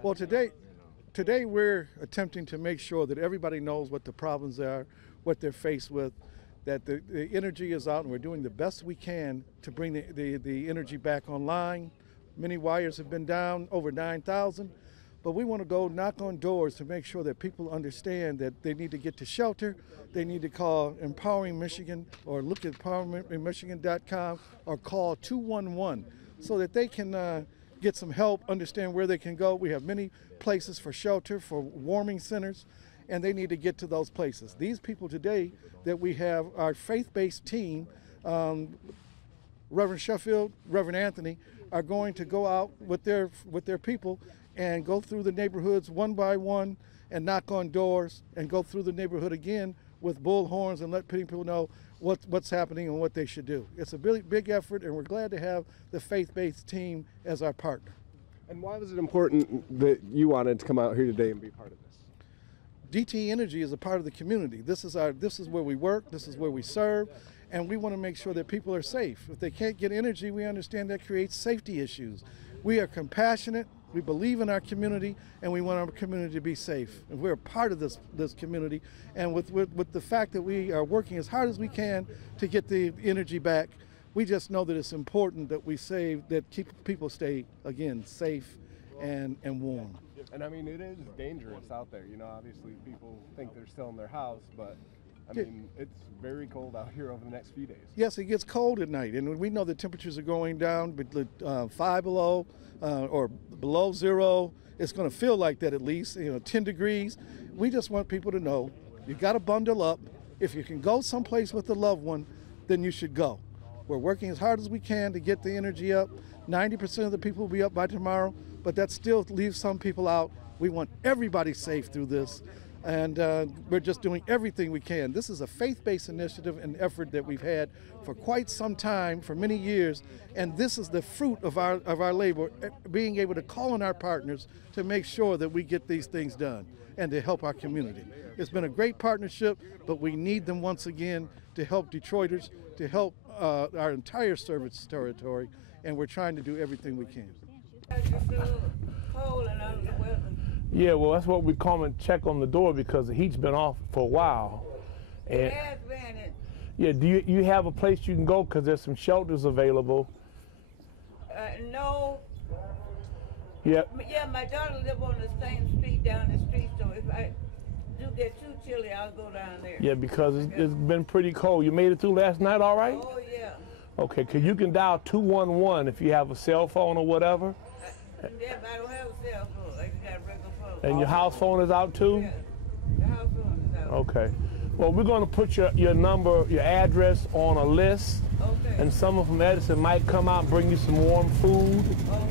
Well, today we're attempting to make sure that everybody knows what the problems are, what they're faced with, that the energy is out, and we're doing the best we can to bring the energy back online. Many wires have been down, over 9,000, but we want to go knock on doors to make sure that people understand that they need to get to shelter. They need to call Empowering Michigan or look at empoweringmichigan.com or call 211 so that they can get some help, understand where they can go. We have many places for shelter, for warming centers, and they need to get to those places. These people today that we have, our faith-based team, Reverend Sheffield, Reverend Anthony, are going to go out with their people and go through the neighborhoods one by one and knock on doors and go through the neighborhood again with bullhorns and let people know what's happening and what they should do. It's a really big effort, and we're glad to have the faith-based team as our partner. And why was it important that you wanted to come out here today and be part of this? DTE Energy is a part of the community. This is where we work, this is where we serve, and we want to make sure that people are safe. If they can't get energy, we understand that creates safety issues. We are compassionate, we believe in our community, and we want our community to be safe. And we're a part of this community, and with the fact that we are working as hard as we can to get the energy back, we just know that it's important that we keep people stay, again, safe and warm. And I mean, it is dangerous out there. You know, obviously people think they're still in their house, but I mean, it's very cold out here over the next few days. Yes, it gets cold at night, and we know the temperatures are going down, 5 below or below zero. It's going to feel like that at least, 10 degrees. We just want people to know you got to bundle up. If you can go someplace with a loved one, then you should go. We're working as hard as we can to get the energy up. 90% of the people will be up by tomorrow, but that still leaves some people out. We want everybody safe through this, and we're just doing everything we can. This is a faith-based initiative and effort that we've had for quite some time, for many years, and this is the fruit of our labor, being able to call on our partners to make sure that we get these things done and to help our community. It's been a great partnership, but we need them once again to help Detroiters, to help our entire service territory, and we're trying to do everything we can. Yeah, well, that's what we come and check on the door because the heat's been off for a while. And yeah, do you have a place you can go? Because there's some shelters available. No. Yeah. Yeah, my daughter lives on the same street down the street, so if I do get too chilly, I'll go down there. Yeah, because it's been pretty cold. You made it through last night all right? Oh, yeah. Okay, because you can dial 211 if you have a cell phone or whatever. Yeah, but I don't have a cell phone. I just got a regular phone. And your house phone is out too? Yeah, the house phone is out. Okay. Well, we're going to put your number, your address on a list. Okay. And someone from Edison might come out and bring you some warm food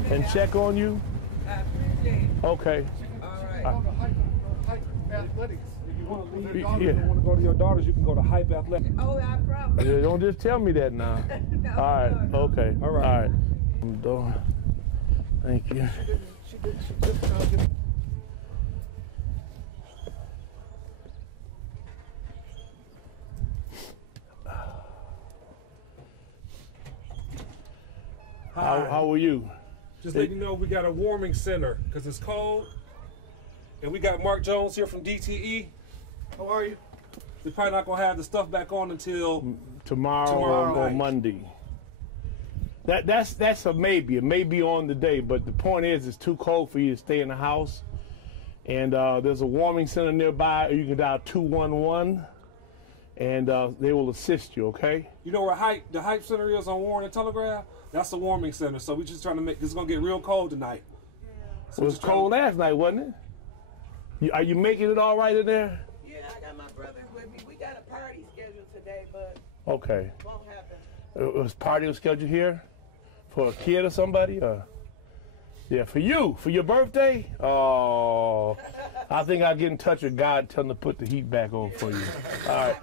and check on you. I appreciate it. Okay. All right. Athletics. If you want to leave your daughters, don't want to go to your daughters, you can go to Hype Athletics. Oh, I promise. Yeah, don't just tell me that now. No, all right. no. Okay. All right. All right. I'm done. Thank you. She just How are you? Just letting you know we got a warming center because it's cold. And we got Mark Jones here from DTE. How are you? We're probably not going to have the stuff back on until Tomorrow or night. Monday. That's a maybe. It may be on the day, but the point is it's too cold for you to stay in the house. And there's a warming center nearby. You can dial 211, and they will assist you, okay? You know where the Hype Center is on Warren and Telegraph? That's the warming center. So we're just trying to make this going to get real cold tonight. So It was cold last night, wasn't it? Are you making it all right in there? Yeah, I got my brothers with me. We got a party scheduled today, but Okay. it won't happen. Was party scheduled here for a kid or somebody? Yeah, for you, for your birthday? Oh, I think I'll get in touch with God, tell him to put the heat back on for you. All right,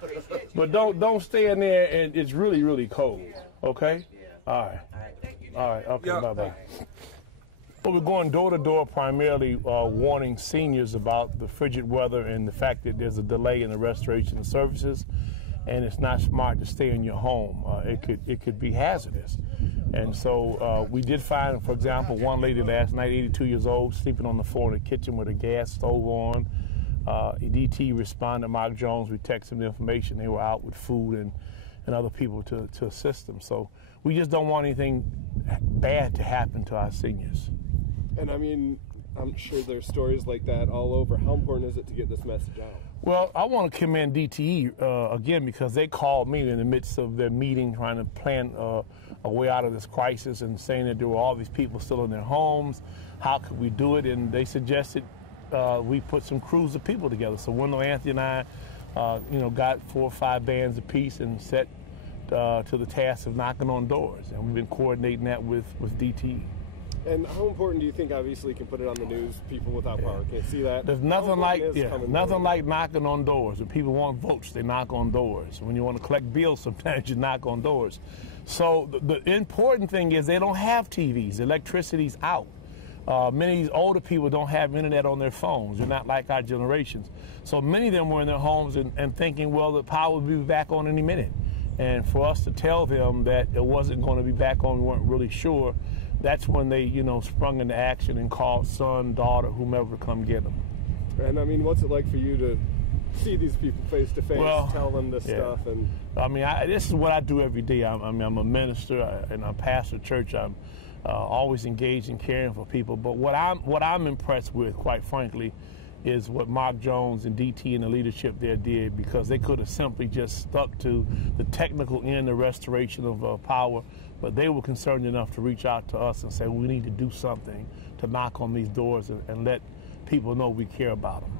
but don't stay in there, and it's really, really cold. Okay? All right. All right, thank you. All right. Okay. Yeah. Bye-bye. Well, we're going door to door, primarily warning seniors about the frigid weather and the fact that there's a delay in the restoration of services. and it's not smart to stay in your home. It could be hazardous. And so we did find, for example, one lady last night, 82 years old, sleeping on the floor in the kitchen with a gas stove on. DT responded, Mark Jones, we texted them the information. They were out with food and other people to assist them. So we just don't want anything bad to happen to our seniors. And I mean, I'm sure there's stories like that all over. How important is it to get this message out? Well, I want to commend DTE again, because they called me in the midst of their meeting trying to plan a way out of this crisis and saying that there were all these people still in their homes. How could we do it? And they suggested we put some crews of people together. So Wendell, Anthony, and I got 4 or 5 bands apiece and set to the task of knocking on doors. And we've been coordinating that with DTE. And how important do you think, obviously, you can put it on the news, people without power can't see that? There's nothing like knocking on doors. When people want votes, they knock on doors. When you want to collect bills, sometimes you knock on doors. So the important thing is they don't have TVs. Electricity's out. Many of these older people don't have internet on their phones. They're not like our generations. So many of them were in their homes and thinking, well, the power will be back on any minute. And for us to tell them that it wasn't going to be back on, we weren't really sure, that's when they, sprung into action and called son, daughter, whomever to come get them. And I mean, what's it like for you to see these people face to face, tell them this stuff? And I mean, this is what I do every day. I'm a minister and I pastor a church. I'm always engaged in caring for people. But what I'm impressed with, quite frankly, is what Mark Jones and DT and the leadership there did, because they could have simply just stuck to the technical end, the restoration of power, but they were concerned enough to reach out to us and say we need to do something to knock on these doors and let people know we care about them.